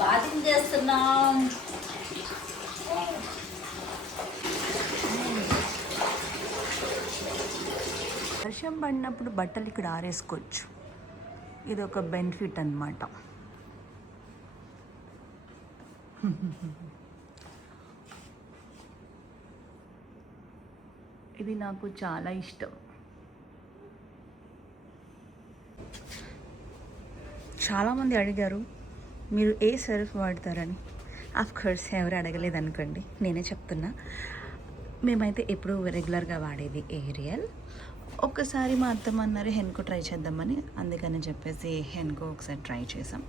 Bathing చేస్తున్నాం. వర్షం పడినప్పుడు బట్టలు ఇక్కడ ఆరేసుకోవచ్చు. ఇది ఒక బెనిఫిట్ అన్నమాట. ఇది నాకు చాలా ఇష్టం. చాలామంది అడిగారు మీరు ఏ సర్ఫ్ వాడతారని. కోర్స్ ఎవరు అడగలేదు అనుకోండి, నేనే చెప్తున్నా. మేమైతే ఎప్పుడు రెగ్యులర్గా వాడేది ఏరియల్. ఒక్కసారి మా అత్తమ్మ అన్నారు హెన్కో ట్రై చేద్దామని, అందుకని చెప్పేసి హెన్కో ఒకసారి ట్రై చేసాం.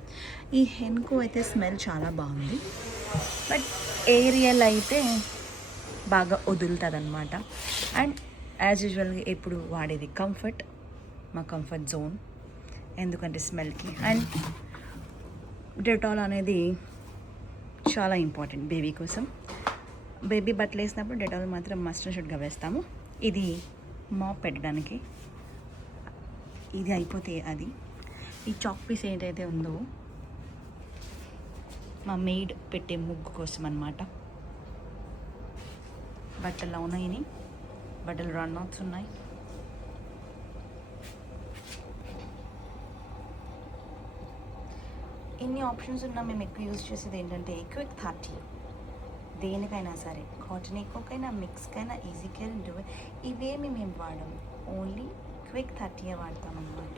ఈ హెన్కో అయితే స్మెల్ చాలా బాగుంది, బట్ ఏరియల్ అయితే బాగా వదులుతుంది అనమాట. అండ్ యాజ్ యూజువల్గా ఎప్పుడు వాడేది కంఫర్ట్, మా కంఫర్ట్ జోన్, ఎందుకంటే స్మెల్కి. అండ్ డెటాల్ అనేది చాలా ఇంపార్టెంట్ బేబీ కోసం. బేబీ బట్టలు వేసినప్పుడు డెటాల్ మాత్రం మస్ట్ అండ్ షుడ్గా వేస్తాము. ఇది మాప్ పెట్టడానికి, ఇది అయిపోతే అది. ఈ చాక్ పీస్ ఏంటైతే ఉందో మా మెయిడ్ పెట్టే ముగ్గు కోసం అన్నమాట. బట్టలు ఉన్నాయి, బట్టలు రన్ అవుట్స్ ఉన్నాయి. ఇన్ని ఆప్షన్స్ ఉన్నా మేము ఎక్కువ యూజ్ చేసేది ఏంటంటే క్విక్ 30. దేనికైనా సరే, కాటన్ ఎక్కువకైనా, మిక్స్కైనా, ఈజీ కేర్, ఇవేమి మేము వాడము. ఓన్లీ క్విక్ 30 వాడతాం అన్నమాట.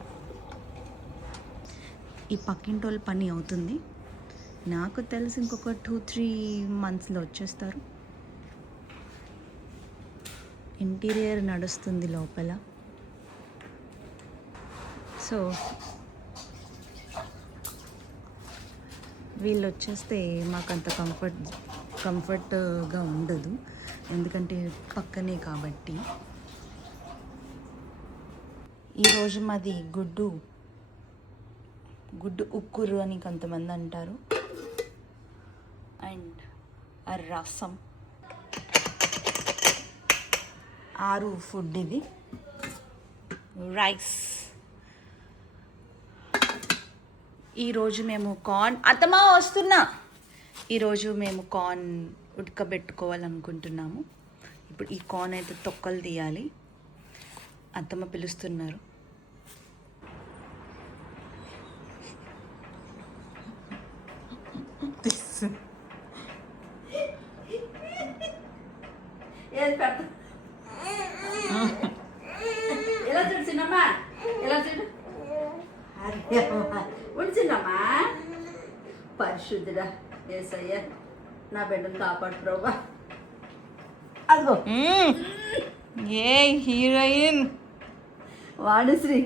ఈ పక్కింటోళ్ళ పని అవుతుంది. నాకు తెలిసి ఇంకొక 2-3 మంత్స్లో వచ్చేస్తారు. ఇంటీరియర్ నడుస్తుంది లోపల. సో వీళ్ళు వచ్చేస్తే మాకంత కంఫర్ట్గా ఉండదు, ఎందుకంటే పక్కనే కాబట్టి. ఈరోజు మాది గుడ్డు ఉక్కురు అని కొంతమంది అంటారు. అండ్ రసం 6 ఫుడ్. ఇది రైస్. ఈరోజు మేము కార్న్, అత్తమా వస్తున్నా, ఈరోజు మేము కార్న్ ఉడకబెట్టుకోవాలనుకుంటున్నాము. ఇప్పుడు ఈ కార్న్ అయితే తొక్కలు తీయాలి. అత్తమ్మ పిలుస్తున్నారు. ఎలా చూడు చిన్నమ్మా, ఎలా చూడు. ఉంచినమ్మా, పరిశుద్ధుడా యేసయ్య, నా బిడ్డను కాపాడు ప్రభా. అదిగో ఏ హీరోయిన్ వాణిశ్రీ.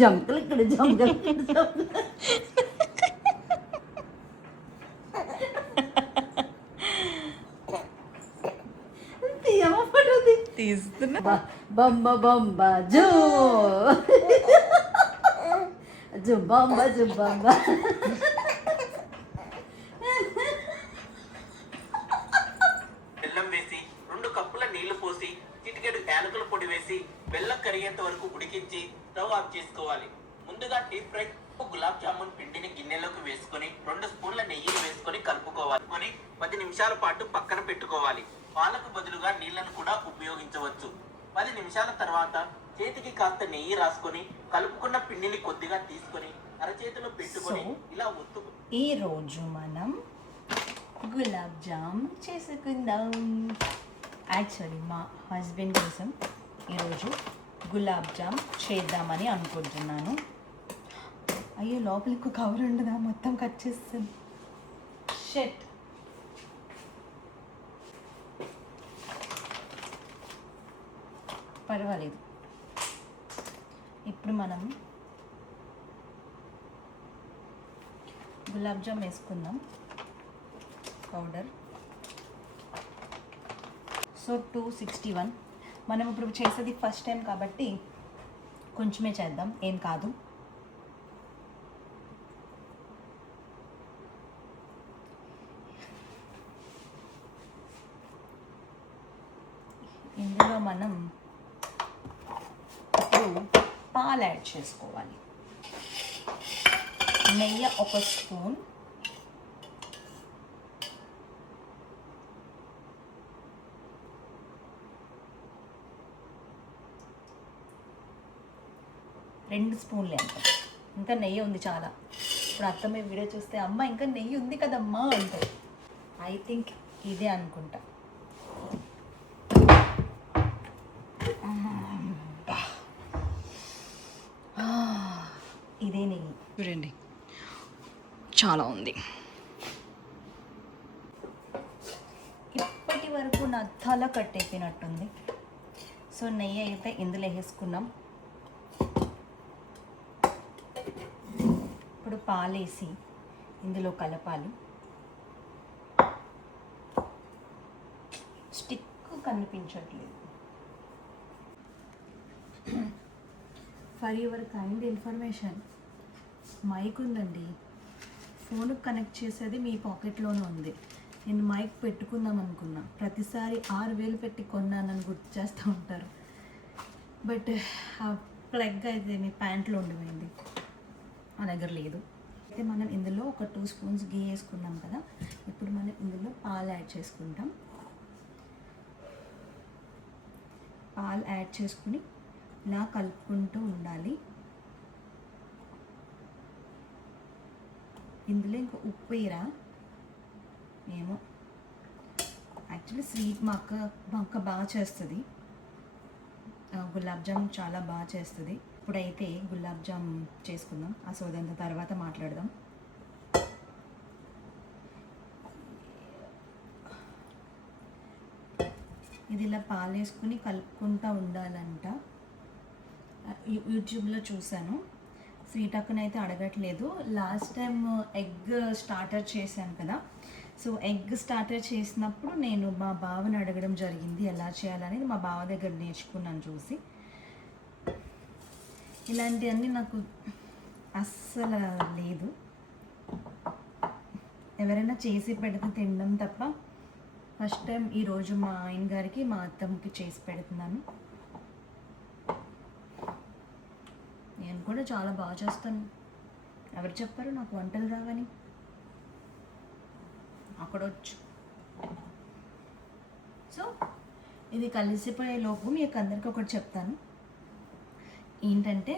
జంకలు ఇక్కడ, జంకలు తీయమ్మ ఫోటో తీస్తున్నా. బొమ్మ బొమ్మ జూ జుంబాంబ జుంబాంబ. బెల్లం వేసి 2 కప్పుల నీళ్లు పోసి చిటికెడు యాలకుల పొడి వేసి బెల్లం కరిగేంత వరకు ఉడికించి స్టవ్ ఆఫ్ చేసుకోవాలి. ముందుగా డీప్ ఫ్రై గులాబ్ జామున్ పిండిని గిన్నెలోకి వేసుకొని 2 స్పూన్ల నెయ్యిని వేసుకొని కలుపుకోవాలి. 10 నిమిషాల పాటు పక్కన పెట్టుకోవాలి. పాలకు బదులుగా నీళ్లను కూడా ఉపయోగించవచ్చు. 10 నిమిషాల తర్వాత చేతికి కాస్త నెయ్యి రాసుకొని కలుపుకున్న పిండిని కొద్దిగా తీసుకొని అరచేతిలో పెట్టుకొని ఇలా ఒత్తుకు. ఈరోజు మనం గులాబ్ జామ్ చేసుకుందాం. యాక్చువల్లీ మా హస్బెండ్ కోసం ఈరోజు గులాబ్ జామ్ చేద్దామని అనుకుంటున్నాను. అయ్యో లోపలికి కవర్ ఉండదా, మొత్తం కట్ చేస్తుంది. షెట్. పర్వాలేదు. ఇప్పుడు మనం గులాబ్ జామ్ వేసుకుందాం. Powder so 261. మనం ఇప్పుడు చేసేది ఫస్ట్ టైం కాబట్టి కొంచెమే చేద్దాం, ఏం కాదు. ఇందులో మనం ఇప్పుడు పాలు యాడ్ చేసుకోవాలి. నెయ్యి 1 స్పూన్, రెండు స్పూన్లే అంట. ఇంకా నెయ్యి ఉంది చాలా. ఇప్పుడు అత్తమ్మ వీడియో చూస్తే అమ్మ ఇంకా నెయ్యి ఉంది కదమ్మా అంటే, ఐ థింక్ ఇదే అనుకుంటా. ఇదే నెయ్యి చూడండి, చాలా ఉంది. ఇప్పటి వరకు నా తల కట్టెక్కినట్టుంది. సో నెయ్యి అయితే ఇందులో వేసుకున్నాం. ఇప్పుడు పాలేసి ఇందులో కలపాలి. స్టిక్ కనిపించట్లేదు. For your kind information, mic ఉందండి, ఫోన్కి కనెక్ట్ చేసేది మీ పాకెట్లోనే ఉంది. నేను మైక్ పెట్టుకుందాం అనుకున్నా, ప్రతిసారి 6,000 పెట్టి కొన్నానని గుర్తు చేస్తూ ఉంటారు. బట్ ఆ ప్లగ్ అయితే మీ ప్యాంట్లో ఉండిపోయింది, మా దగ్గర లేదు. అయితే మనం ఇందులో ఒక 2 స్పూన్స్ గీ వేసుకున్నాం కదా. ఇప్పుడు మనం ఇందులో పాలు యాడ్ చేసుకుంటాం. పాలు యాడ్ చేసుకుని ఇలా కలుపుకుంటూ ఉండాలి. ఇందులో ఇంకా ఉప్పు వేయరా ఏమో, యాక్చువల్లీ స్వీట్ మా అక్క బాగా చేస్తుంది, గులాబ్ జామ్ చాలా బాగా చేస్తుంది. ఇప్పుడైతే గులాబ్ జామ్ చేసుకుందాం, ఆ సోదంత తర్వాత మాట్లాడదాం. ఇది ఇలా పాలు వేసుకుని కలుపుకుంటూ ఉండాలంట. యూట్యూబ్లో చూశాను. స్వీట్ అక్కనైతే అడగట్లేదు. లాస్ట్ టైం ఎగ్ స్టార్టర్ చేశాను కదా, సో ఎగ్ స్టార్టర్ చేసినప్పుడు నేను మా బావని అడగడం జరిగింది ఎలా చేయాలనేది. మా బావ దగ్గర నేర్చుకున్నాను చూసి. ఇలాంటివన్నీ నాకు అస్సలు లేదు, ఎవరైనా చేసి పెడితే తినడం తప్ప. ఫస్ట్ టైం ఈరోజు మా ఆయన గారికి మా అత్తమ్మకి చేసి పెడుతున్నాను. నేను కూడా చాలా బాగా చేస్తాను. ఎవరు చెప్పారు నాకు వంటలు రావని? అక్కడొచ్చు. సో ఇది కలిసిపోయే లోపు మీకు అందరికీ ఒకటి చెప్తాను. ఏంటంటే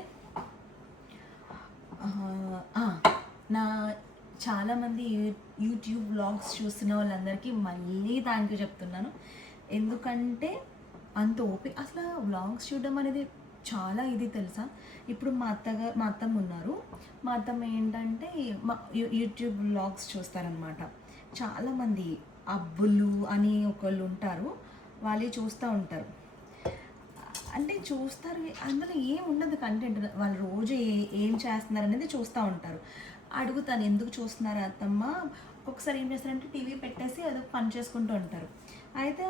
నా చాలామంది యూట్యూబ్ వ్లాగ్స్ చూస్తున్న వాళ్ళందరికీ మళ్ళీ థ్యాంక్ యూ చెప్తున్నాను. ఎందుకంటే అంత ఓపిక, అసలు వ్లాగ్స్ చూడడం అనేది చాలా ఇది తెలుసా. ఇప్పుడు మా అత్తమ్మ ఉన్నారు. మా అత్తమ్మ ఏంటంటే మా యూట్యూబ్ వ్లాగ్స్ చూస్తారనమాట. చాలామంది అబ్బులు అని ఒకళ్ళు ఉంటారు, వాళ్ళు చూస్తూ ఉంటారు. అంటే చూస్తారు, అందులో ఏం ఉండదు కంటెంట్, వాళ్ళు రోజు ఏం చేస్తున్నారు అనేది చూస్తూ ఉంటారు. అడుగుతాను, ఎందుకు చూస్తున్నారు అత్తమ్మ? ఒక్కొక్కసారి ఏం చేస్తారంటే టీవీ పెట్టేసి అదో పని చేసుకుంటూ ఉంటారు. అయితే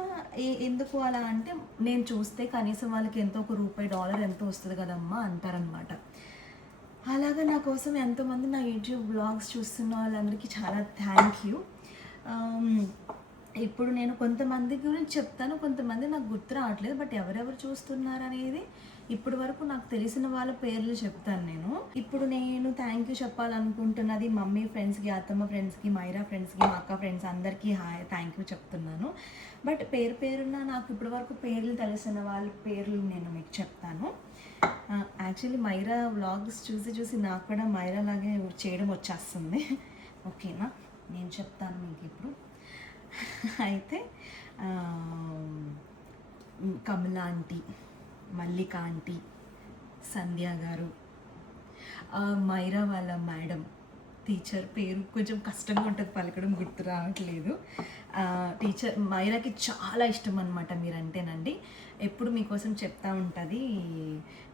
ఎందుకు అలా అంటే, నేను చూస్తే కనీసం వాళ్ళకి ఎంతో $1 ఎంతో వస్తుంది కదమ్మా అంటారనమాట. అలాగా నా కోసం ఎంతోమంది నా యూట్యూబ్ బ్లాగ్స్ చూస్తున్న వాళ్ళందరికీ చాలా థ్యాంక్ యూ. ఇప్పుడు నేను కొంతమంది గురించి చెప్తాను, కొంతమంది నాకు గుర్తు రావట్లేదు. బట్ ఎవరెవరు చూస్తున్నారు అనేది ఇప్పటి వరకు నాకు తెలిసిన వాళ్ళ పేర్లు చెప్తాను నేను. ఇప్పుడు నేను థ్యాంక్ యూ చెప్పాలనుకుంటున్నది మమ్మీ ఫ్రెండ్స్కి, అత్తమ్మ ఫ్రెండ్స్కి, మైరా ఫ్రెండ్స్కి, మా అక్క ఫ్రెండ్స్ అందరికీ థ్యాంక్ యూ చెప్తున్నాను. బట్ పేరున నాకు ఇప్పటి వరకు పేర్లు తెలిసిన వాళ్ళ పేర్లు నేను మీకు చెప్తాను. యాక్చువల్లీ మైరా వ్లాగ్స్ చూసి నాకు కూడా మైరా లాగే చేయడం వచ్చేస్తుంది. ఓకేనా, నేను చెప్తాను మీకు ఇప్పుడు. అయితే కమలా ఆంటీ, మల్లిక ఆంటీ, సంధ్య గారు, మైరా వాళ్ళ మేడం, టీచర్ పేరు కొంచెం కష్టంగా ఉంటుంది పలకడం, గుర్తు రావట్లేదు. టీచర్ మైరాకి చాలా ఇష్టం అనమాట మీరంటేనండి. ఎప్పుడు మీకోసం చెప్తా ఉంటుంది.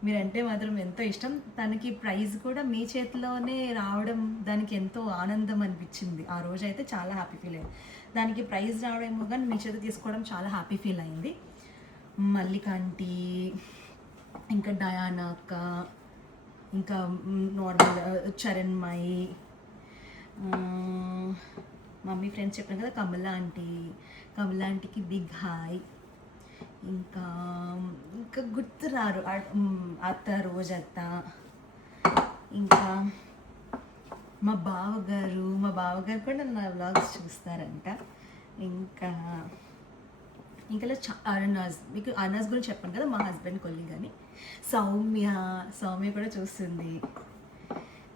మీరంటే మాత్రం ఎంతో ఇష్టం. తనకి ప్రైజ్ కూడా మీ చేతిలోనే రావడం దానికి ఎంతో ఆనందం అనిపించింది. ఆ రోజు అయితే చాలా హ్యాపీ ఫీల్ అయింది. దానికి ప్రైజ్ రావడమేమో కానీ మీ చేతి తీసుకోవడం చాలా హ్యాపీ ఫీల్ అయింది. మల్లిక ఆంటీ, ఇంకా డయానా అక్క, ఇంకా నార్మల్ చరణ్మయి, మమ్మీ ఫ్రెండ్స్ చెప్పాను కదా, కమలా ఆంటీకి బిగ్ హాయ్. ఇంకా గుర్తురారు అత్త, రోజత్త, ఇంకా మా బావగారు కూడా నా వ్లాగ్స్ చూస్తారంట. ఇంకా ఇంకా అరుణాజ్, మీకు అరుణాజ్ గురించి చెప్పాను కదా, మా హస్బెండ్ కొల్లి. కానీ సౌమ్య కూడా చూస్తుంది.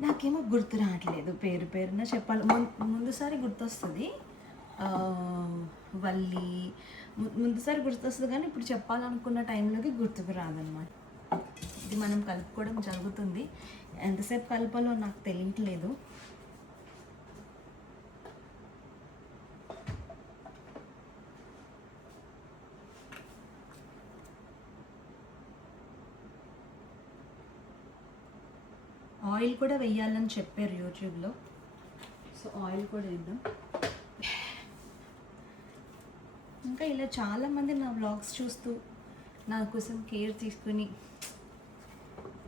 నాకేమో గుర్తు రావట్లేదు పేరున చెప్పాలి. ముందుసారి గుర్తొస్తుంది వల్లి, ముందుసారి గుర్తొస్తుంది కానీ ఇప్పుడు చెప్పాలనుకున్న టైంలోకి గుర్తుకు రాదనమాట. ఇది మనం కలుపుకోవడం జరుగుతుంది. ఎంతసేపు కలపాలో నాకు తెలియట్లేదు. ఆయిల్ కూడా వేయాలని చెప్పారు యూట్యూబ్లో, సో ఆయిల్ కూడా వేద్దాం. ఇంకా ఇలా చాలామంది నా వ్లాగ్స్ చూస్తూ నా కోసం కేర్ తీసుకుని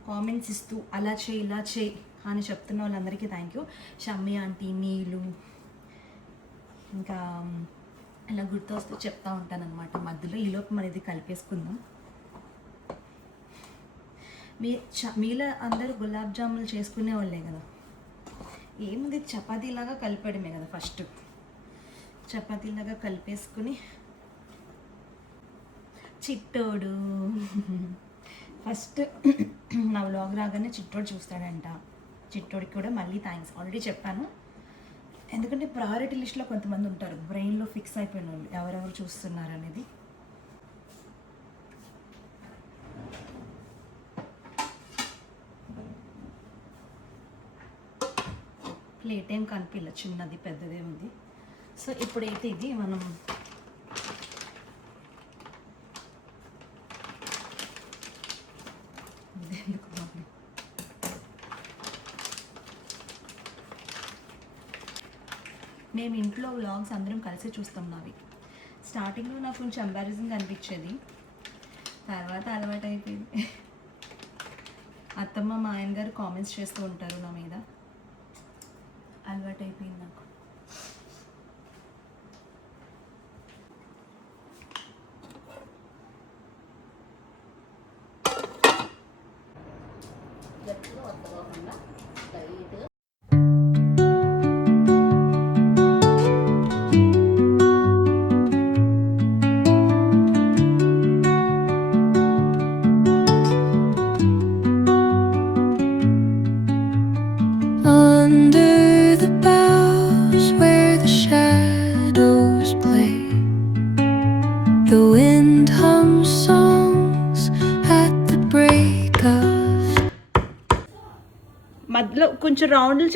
కామెంట్స్ ఇస్తూ అలా చేయి ఇలా చేయి అని చెప్తున్న వాళ్ళందరికీ థ్యాంక్ యూ. షమ్మి ఆంటీ, నీలు, ఇంకా ఇలా గుర్తొస్తూ చెప్తా ఉంటానన్నమాట మధ్యలో. ఈలోపు మన ఇది కలిపేసుకుందాం. మీలో అందరూ గులాబ్ జాములు చేసుకునే వాళ్ళే కదా. ఏముంది, చపాతీలాగా కలిపడమే కదా. ఫస్ట్ చపాతీలాగా కలిపేసుకుని చిట్టోడు ఫస్ట్ నా వ్లాగ్ రాగానే చిట్టోడు చూస్తాడంట. చిట్టోడికి కూడా మళ్ళీ థ్యాంక్స్ ఆల్రెడీ చెప్పాను. ఎందుకంటే ప్రయారిటీ లిస్ట్లో కొంతమంది ఉంటారు బ్రెయిన్లో ఫిక్స్ అయిపోయిన వాళ్ళు ఎవరెవరు చూస్తున్నారు అనేది. ప్లేట్ ఏం కనిపించలేదు, చిన్నది పెద్దదే ఉంది. సో ఇప్పుడైతే ఇది మనం మేము ఇంట్లో వ్లాగ్స్ అందరం కలిసి చూస్తాం. నావి స్టార్టింగ్లో నాకు కొంచెం ఎంబారసింగ్ అనిపించేది, తర్వాత అలవాటు అయిపోయింది. అత్తమ్మ మా ఆయన గారు కామెంట్స్ చేస్తూ ఉంటారు నా మీద, అలవాటు అయిపోయింది నాకు. మధ్యలో కొంచెం రౌండ్లు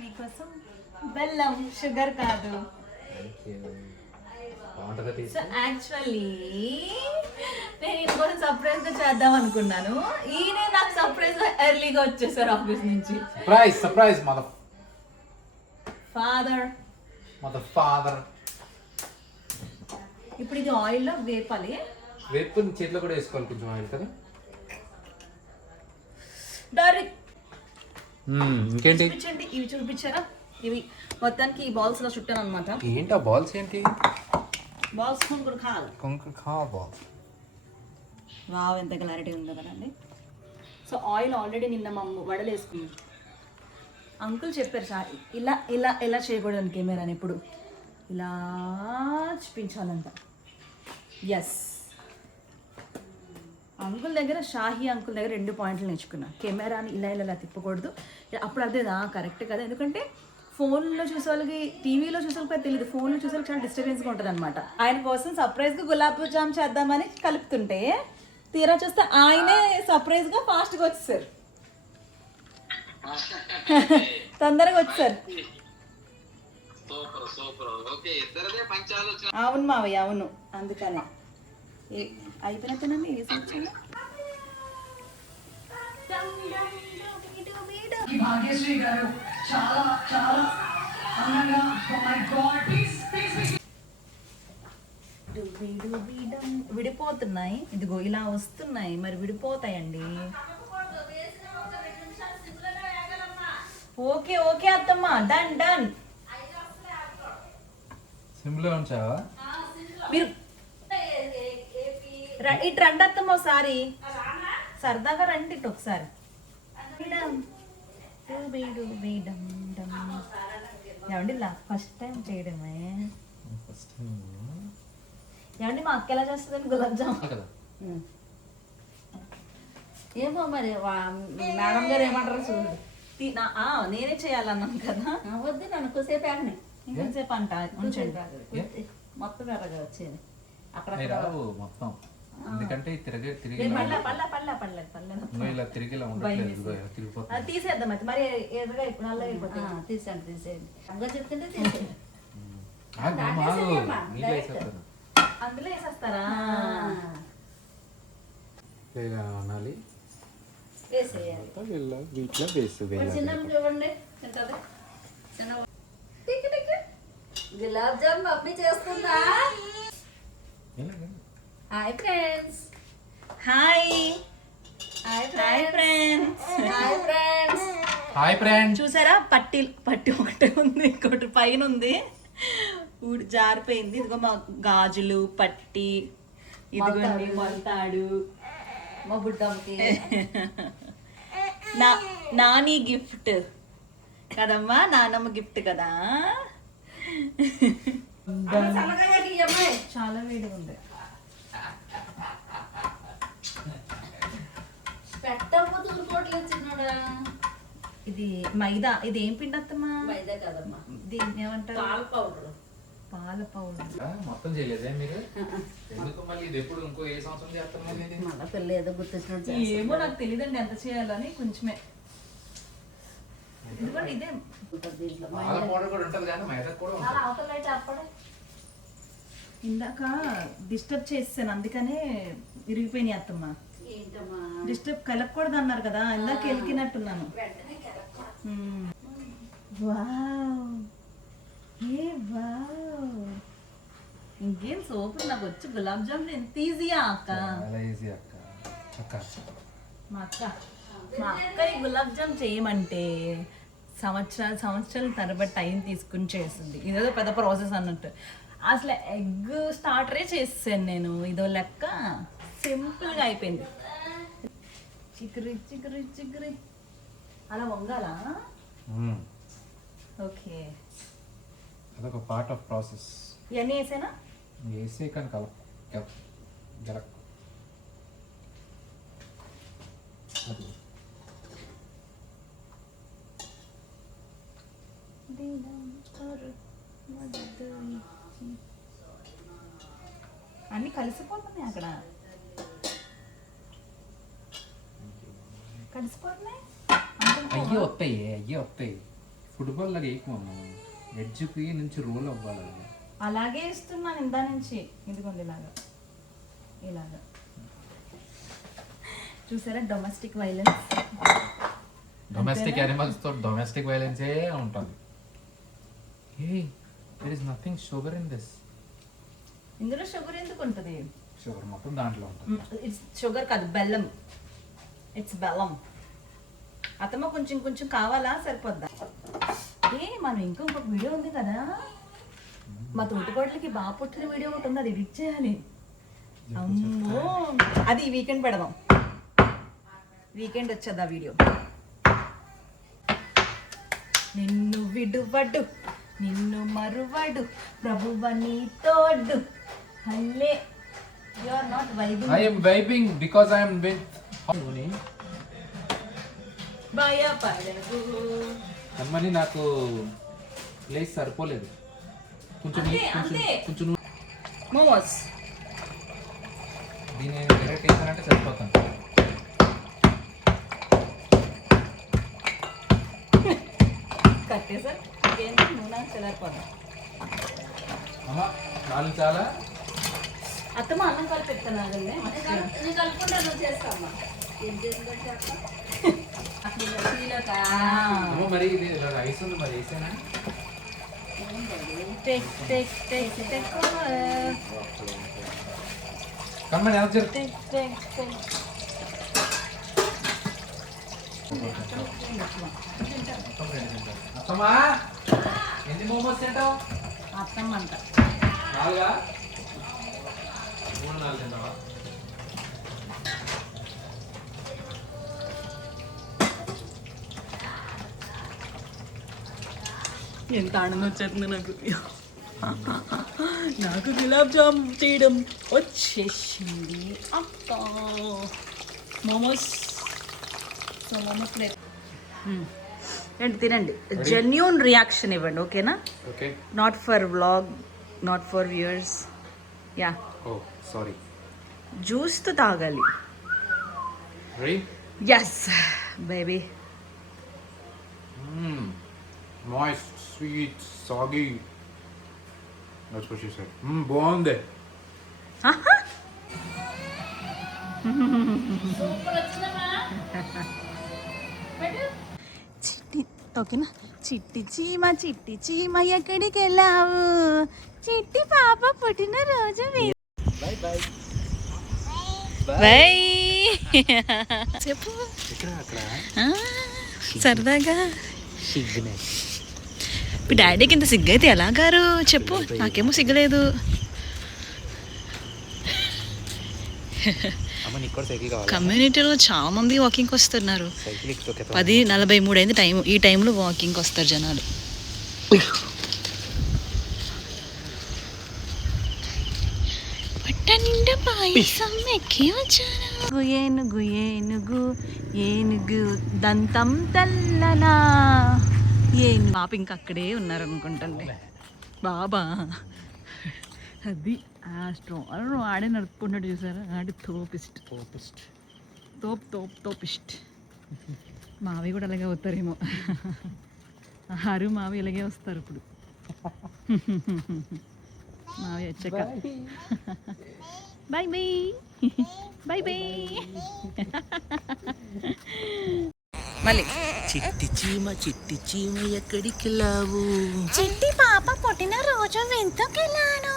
మీకోసం బెల్లం, షుగర్ కాదు. సో యాక్చువల్లీ నేను ఇంకోటి సర్ప్రైజ్గా చేద్దాం అనుకున్నాను. ఈయన నాకు సర్ప్రైజ్గా ఎర్లీగా వచ్చేసారు ఆఫీస్ నుంచి. Surprise father. ఇప్పుడు ఇది ఆయిల్లో వేపాలి. వేపుని చేతిలో కూడా వేసుకోవాలి కొంచెం ఆయిల్ కదా. డైరెక్ట్ ఇంకేంటి చూపించండి. ఇవి చూపించారా? ఇవి మొత్తానికి ఈ బాల్స్ లో చుట్టాను అనమాట. ఏంటి ఆ బాల్స్? ఏంటి బాల్స్? కుంకుడు ఖాల్. బాల్స్. వావ్, ఎంత క్లారిటీ ఉందో కదండి. సో ఆయిల్ ఆల్రెడీ నిన్న మా వడలు వేసుకున్నాం. అంకుల్ చెప్పారు సార్ ఇలా ఇలా ఇలా చేయకూడదు కెమెరాని, ఎప్పుడు ఇలా చూపించాలంట. ఎస్, అంకుల్ దగ్గర, షాహీ అంకుల్ దగ్గర 2 పాయింట్లు నేర్చుకున్నా. కెమెరాని ఇలా ఇలా ఇలా తిప్పకూడదు. అప్పుడు అదే కరెక్ట్ కదా, ఎందుకంటే ఫోన్లో చూసే వాళ్ళకి, టీవీలో చూసే వాళ్ళకి తెలియదు, ఫోన్లో చూసే వాళ్ళకి చాలా డిస్టర్బెన్స్గా ఉంటుంది అనమాట. ఆయన కోసం సర్ప్రైజ్గా గులాబ్ జామ్ చేద్దామని కలుపుతుంటే తీరా చూస్తే ఆయనే సర్ప్రైజ్గా ఫాస్ట్గా వచ్చేసారు, తొందరగా వచ్చారు. అవును మావయ్య, అవును, అందుకనే అయిపోయినట్టేనండి. భాగ్యశ్రీ గారు చాలా చాలా అందంగా, విడిపోతున్నాయి. ఇదిగో ఇలా వస్తున్నాయి, మరి విడిపోతాయండి. ఓకే ఓకే అత్తమ్మ, డన్ డన్. సిమ్లో ఉంచావా? మీరు ఇటు రండి అత్తమ్మ ఒకసారి, సరదాగా రండి ఇటు ఒకసారి. ఏమండి ఫస్ట్ టైం చేయడమే. ఏమండి మా అక్క ఎలా చేస్తుందండి గులాబ్ జామ్? కదా ఏమో మరి మేడం గారు ఏమంటారు చూడు. నేనే చేయాలన్నాను కదా. వద్దు నన్ను కొద్దిసేపు ఆగని. ఇంకొంచెంసేపు అంట ఉంచండి. మొత్తం ఎర్రగా వచ్చేది అక్కడ అవి రావు మొత్తం, ఎందుకంటే తిరిగి పళ్ళ పళ్ళ పళ్ళ పళ్ళ పళ్ళ ఇలా తిరిగి ఇలా ఉండట్లేదు, ఇదిగో ఇలా తిరిగిపోతుంది. అది తీసేద్దాం అయితే, మరి ఎదురుగా ఇప్పుడు నల్ల అయిపోతుంది. తీసేయండి అమ్మగా చెప్తుంటే తీసేయండి. ఆగు, ఆగు, నీళ్ళు వేసేస్తాను. అందులో వేసేస్తారా? ఇలా అనాలి, వేసేయాలి. వీటిలో వేసు చిన్న చూడండి తింటది. చిన్న tick tick. Gulab jam mummy చేస్తుందా? Hi friends. Hi hi hi friends. Hi friends. Hi friend. చూసారా పట్టి ఒకటే ఉంది, ఇంకోటి పైన ఉంది, ఊడి జారిపోయింది. ఇదిగో మా గాజులు పట్టి, ఇదిగోండి మొలతాడు, మా బుడ్డమ్మకి నాని గిఫ్ట్ కదమ్మా, నానమ్మ గిఫ్ట్ కదా. చాలా వేడిగా ఉంది. పెట్టకపోతే ఊరుకోవట్లేదు చిన్నోడా. ఇది మైదా. ఇది ఏం పిండి అత్తమ్మా? మైదా కదమ్మా, దీన్ని ఏమంటారు? పాల పౌడర్. పాల పౌడర్. మొత్తం చేయలేదే మీరు? ఎందుకు మళ్ళీ ఇది ఎప్పుడు ఇంకో ఏ సంవత్సరం చేస్తున్నారు ఇది? మన పిల్ల ఏదో గుర్తొచ్చినట్టు ఏమో నాకు తెలియదండి ఎంత చేయాలని, కొంచెమే. ఎందుకంటే ఇదే దీంట్లో పాల పౌడర్ కూడా ఉంటుంది కానీ మైదా కూడా ఉంటుంది. అవతల అయితే అప్పుడే ఇందాక డిస్టర్బ్ చేసాను, అందుకనే ఇరిగిపోయినాయి అత్తమ్మ. ఏంటమ్మా డిస్టర్బ్ కలపకూడదు అన్నారు కదా, ఇందాక ఎలికినట్టున్నాను. వెంటనే కరెక్ట్. వావ్, ఏ వావ్, ఇంకేం సూపర్. నాకు వచ్చి గులాబ్ జామున్ ఎంత ఈజీయా అక్క. చాలా ఈజీ అక్క. మా అక్క ఈ గులాబ్ జామ్ చేయమంటే సంవత్సరాల తరబడి టైం తీసుకుని చేసింది. ఇదేదో పెద్ద ప్రాసెస్ అన్నట్టు. అసలు ఎగ్ స్టార్టరే చేసాను నేను, ఇదో లెక్క సింపుల్గా అయిపోయింది. చిగురి అలా వంగాలా? ఓకే, అదొక పార్ట్ ఆఫ్ ప్రాసెస్. ఇవన్నీ వేసేనా? వేసే కానీ గెలక్ అది అన్ని కలిసిపోతున్నాయి అక్కడ, కలిసిపోతున్నాయి. అయ్యే వస్తాయి. ఫుట్బాల్ లాగా వేయకమమ్మా, ఎడ్జ్కి నుంచి రోల్ అవ్వాలి. అలాగే ఇస్తున్నాను ఇందా నుంచి. ఇదిగోండి ఇలాగా చూసారా? Domestic violence. డొమెస్టిక్ యానిమల్స్ తో డొమెస్టిక్ వైలెన్సే ఉంటుంది. There is nothing sugar in this. ఇందులో షుగర్ ఎందుకు ఉంటుంది? షుగర్ మొత్తం దాంట్లో ఉంటుంది. ఇట్స్ షుగర్ కాదు, బెల్లం. ఇట్స్ బెల్లం. అత్తమ్మ కొంచెం కావాలా? సరిపోద్దా? మనం ఇంకొక వీడియో ఉంది కదా, మా తోటికోట్లకి బాగా పుట్టిన వీడియో ఒకటి ఉంది, అది ఎడిట్ చేయాలి. అమ్మో, అది ఈ వీకెండ్ పెడదాం. వీకెండ్ వచ్చేది ఆ వీడియో. నిన్ను విడువడు నిన్ను మరువడు ప్రభువ నీ తోడు. హల్లే, you are not vibing. I am vibing because I am with Dhoni. భయపడకు. అమ్మని నాకు ప్లేస్ సరిపోలేదు. కొంచెం మోమోస్ దీన్ని డైరెక్ట్ వేసానంటే సరిపోతాను. కట్టేసా ఇంకేంటి నూనె చల్లారిపోదాం. అమ్మ నాలుగు చాలా. అత్తమ్మ అన్నం కలిపి పెడతాను. నేను కలుపుకుంటా, నువ్వు చేస్తామ్మా. ఏం చేసిందో చెప్పా. అమ్మ మరి ఇది రైస్ ఉంది, మరి వేసానా? కమ్మని ఎలా జరుగుతుంది? మొత్తం 2 తింటావు. అత్తమ్మా ఎన్ని మోమోస్ తింటావు? అత్తమ్మంట 4 3 4 తింటావా? ఎంత ఆనందం వచ్చేస్తుంది నాకు గులాబ్ జామ్ చేయడం వచ్చేసింది అక్క. మోమోస్ సో మోమోస్ రండి తినండి. జెన్యూన్ రియాక్షన్ ఇవ్వండి, ఓకేనా? Okay. Not for vlog, not for viewers. Yeah, oh sorry. జ్యూస్తో తాగాలి. Ready? Yes baby. Moist, sweet, soggy. That's what she said. బాగుంది. సూపర్ వచ్చిందమ్మా. పెట్టు. చిట్టి ఓకేనా? చిట్టి చీమ ఎక్కడికి వెళ్ళావు? చిట్టి పాప పుట్టినరోజు బాయ్ బాయ్. బై చెప్పు. అక్కడ సరదాగా ఇప్పుడు డాడీకి ఇంత సిగ్గైతే ఎలా గారు చెప్పు? నాకేమో సిగ్గలేదు. కమ్యూనిటీలో చాలా మంది వాకింగ్కి వస్తున్నారు. 10:43 అయింది టైం. ఈ టైంలో వాకింగ్కి వస్తారు జనాలు. పట్ట నిండా పాయసం ఎక్కి వచ్చాను. ఏనుగు ఏనుగు ఏనుగు దంతం తెల్లనా ఏను. పాప ఇంకా అక్కడే ఉన్నారనుకుంటండి. బాబా అది ఆ స్ట్రాంగ్ ఆడే నడుపుకుంటాడు చూసారా? ఆడి తోపిస్ట్. మావి కూడా అలాగే అవుతారేమో. హరు మావి ఇలాగే వస్తారు ఇప్పుడు. మావి వచ్చాక బాయ్ బాయ్ బాయ్. మళ్ళీ చిట్టి చీమ ఎక్కడికి వెళ్ళావు? చిట్టి పాప పుట్టిన రోజు వింతకెళ్ళాను.